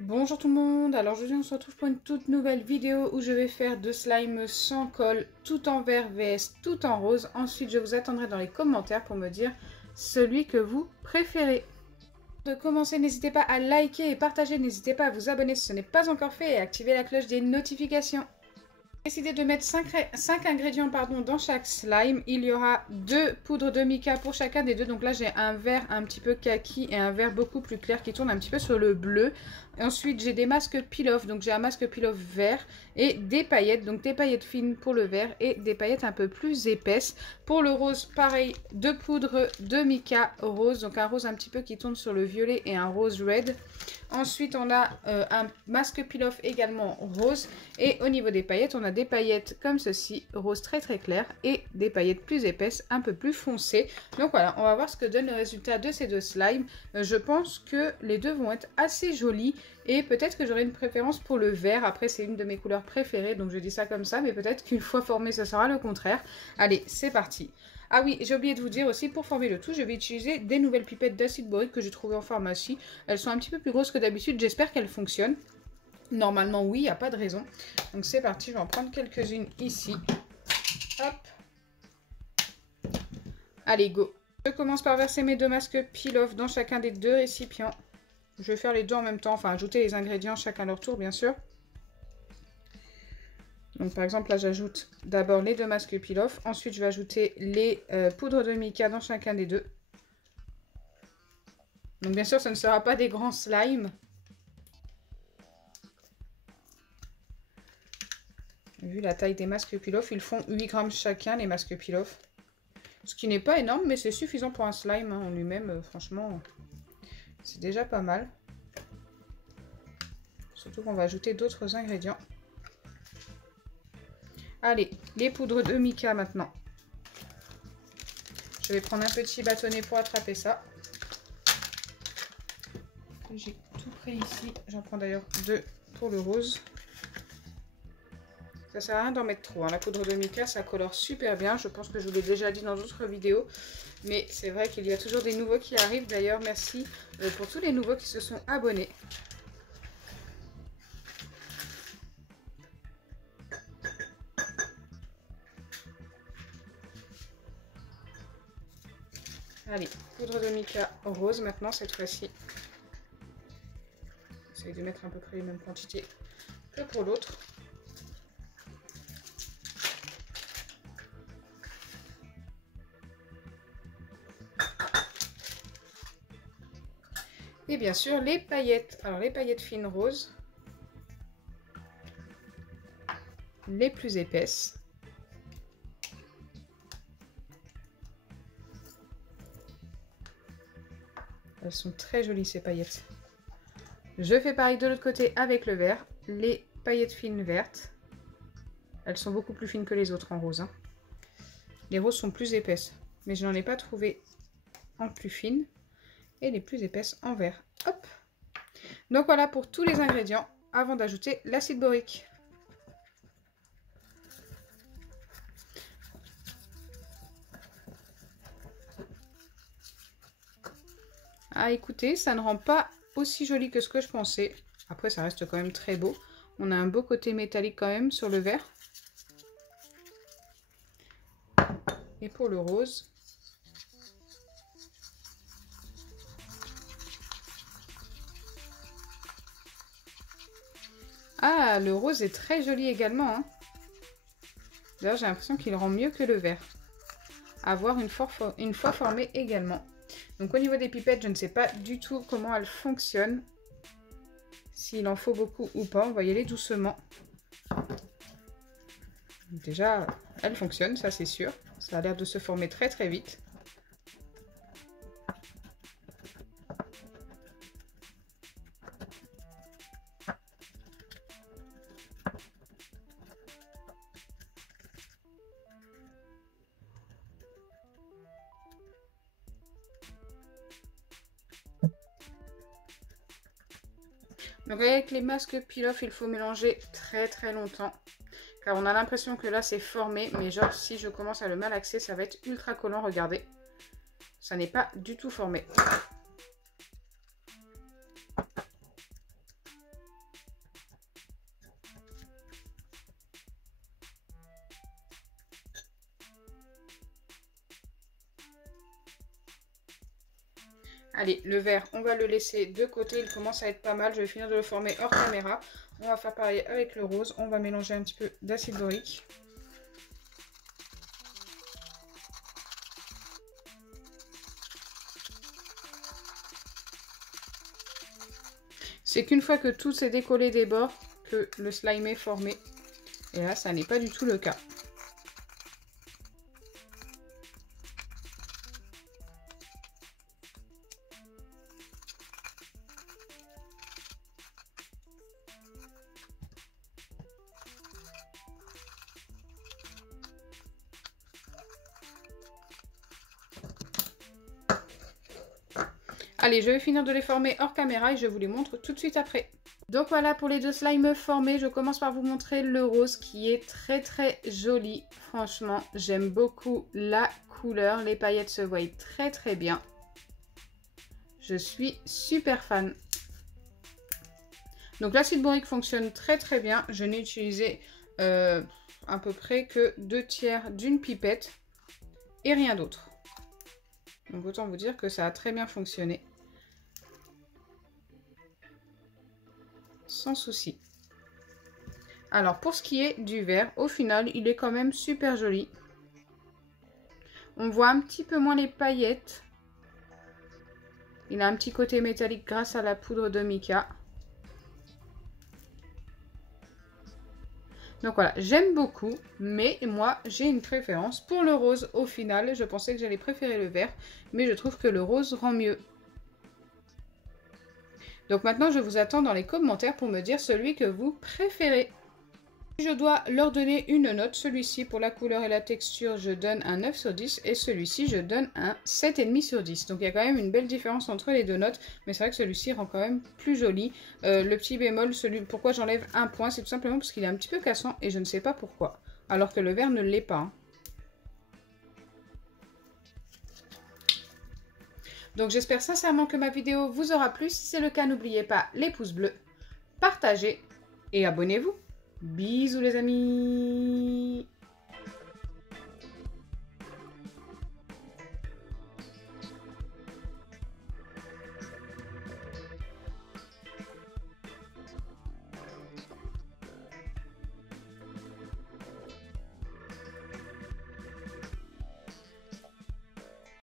Bonjour tout le monde, alors aujourd'hui on se retrouve pour une toute nouvelle vidéo où je vais faire de slime sans colle, tout en vert vs tout en rose. Ensuite je vous attendrai dans les commentaires pour me dire celui que vous préférez. De commencer, n'hésitez pas à liker et partager, n'hésitez pas à vous abonner si ce n'est pas encore fait et à activer la cloche des notifications. J'ai décidé de mettre 5 ingrédients dans chaque slime. Il y aura 2 poudres de mica pour chacun des deux. Donc là, j'ai un vert un petit peu kaki et un vert beaucoup plus clair qui tourne un petit peu sur le bleu. Ensuite, j'ai des masques peel-off. Donc j'ai un masque peel-off vert et des paillettes. Donc des paillettes fines pour le vert et des paillettes un peu plus épaisses. Pour le rose, pareil, 2 poudres de mica rose. Donc un rose un petit peu qui tourne sur le violet et un rose red. Ensuite, on a un masque peel-off également rose. Et au niveau des paillettes, on a des paillettes comme ceci, rose très très clair, et des paillettes plus épaisses, un peu plus foncées. Donc voilà, on va voir ce que donne le résultat de ces deux slimes. Je pense que les deux vont être assez jolis. Et peut-être que j'aurai une préférence pour le vert. Après, c'est une de mes couleurs préférées, donc je dis ça comme ça. Mais peut-être qu'une fois formé, ça sera le contraire. Allez, c'est parti. Ah oui, j'ai oublié de vous dire aussi, pour former le tout, je vais utiliser des nouvelles pipettes d'acide borique que j'ai trouvées en pharmacie. Elles sont un petit peu plus grosses que d'habitude, j'espère qu'elles fonctionnent. Normalement oui, il n'y a pas de raison. Donc c'est parti, je vais en prendre quelques-unes ici. Hop. Allez, go. Je commence par verser mes deux masques peel-off dans chacun des deux récipients. Je vais faire les deux en même temps, enfin ajouter les ingrédients chacun à leur tour bien sûr. Donc par exemple là j'ajoute d'abord les deux masques peel-off, ensuite je vais ajouter les poudres de mica dans chacun des deux. Donc bien sûr ce ne sera pas des grands slimes. Vu la taille des masques peel-off, ils font 8 grammes chacun les masques peel-off. Ce qui n'est pas énorme mais c'est suffisant pour un slime en lui-même, franchement c'est déjà pas mal. Surtout qu'on va ajouter d'autres ingrédients. Allez, les poudres de mica maintenant. Je vais prendre un petit bâtonnet pour attraper ça. J'ai tout pris ici. J'en prends d'ailleurs 2 pour le rose. Ça sert à rien d'en mettre trop. Hein. La poudre de mica, ça colore super bien. Je pense que je vous l'ai déjà dit dans d'autres vidéos. Mais c'est vrai qu'il y a toujours des nouveaux qui arrivent. D'ailleurs, merci pour tous les nouveaux qui se sont abonnés. Allez, poudre de mica rose maintenant cette fois-ci. J'essaie de mettre à peu près les mêmes quantités que pour l'autre. Et bien sûr les paillettes. Alors les paillettes fines roses. Les plus épaisses. Elles sont très jolies ces paillettes. Je fais pareil de l'autre côté avec le vert. Les paillettes fines vertes. Elles sont beaucoup plus fines que les autres en rose. Hein. Les roses sont plus épaisses. Mais je n'en ai pas trouvé en plus fines. Et les plus épaisses en vert. Hop. Donc voilà pour tous les ingrédients avant d'ajouter l'acide borique. Ah écoutez, ça ne rend pas aussi joli que ce que je pensais. Après ça reste quand même très beau. On a un beau côté métallique quand même sur le vert. Et pour le rose. Ah, le rose est très joli également. Hein. D'ailleurs, j'ai l'impression qu'il rend mieux que le vert. À voir une fois formé également. Donc au niveau des pipettes, je ne sais pas du tout comment elles fonctionnent. S'il en faut beaucoup ou pas, on va y aller doucement. Déjà, elles fonctionnent, ça c'est sûr. Ça a l'air de se former très très vite. Donc avec les masques peel-off, il faut mélanger très très longtemps. Car on a l'impression que là c'est formé, mais genre si je commence à le malaxer, ça va être ultra collant, regardez. Ça n'est pas du tout formé. Allez, le vert, on va le laisser de côté. Il commence à être pas mal. Je vais finir de le former hors caméra. On va faire pareil avec le rose. On va mélanger un petit peu d'acide borique. C'est qu'une fois que tout s'est décollé des bords, que le slime est formé. Et là, ça n'est pas du tout le cas. Allez, je vais finir de les former hors caméra et je vous les montre tout de suite après. Donc voilà pour les deux slimes formés. Je commence par vous montrer le rose qui est très très joli. Franchement, j'aime beaucoup la couleur. Les paillettes se voient très très bien. Je suis super fan. Donc l'acide borique fonctionne très très bien. Je n'ai utilisé à peu près que 2/3 d'une pipette et rien d'autre. Donc autant vous dire que ça a très bien fonctionné. Sans souci. Alors pour ce qui est du vert, au final il est quand même super joli. On voit un petit peu moins les paillettes. Il a un petit côté métallique grâce à la poudre de mica. Donc voilà, j'aime beaucoup, mais moi j'ai une préférence pour le rose. Au final, je pensais que j'allais préférer le vert, mais je trouve que le rose rend mieux. Donc maintenant, je vous attends dans les commentaires pour me dire celui que vous préférez. Je dois leur donner une note. Celui-ci, pour la couleur et la texture, je donne un 9 sur 10. Et celui-ci, je donne un 7,5 sur 10. Donc il y a quand même une belle différence entre les deux notes. Mais c'est vrai que celui-ci rend quand même plus joli. Le petit bémol, pourquoi j'enlève un point, c'est tout simplement parce qu'il est un petit peu cassant. Et je ne sais pas pourquoi. Alors que le vert ne l'est pas. Hein. Donc j'espère sincèrement que ma vidéo vous aura plu. Si c'est le cas, n'oubliez pas les pouces bleus, partagez et abonnez-vous. Bisous les amis!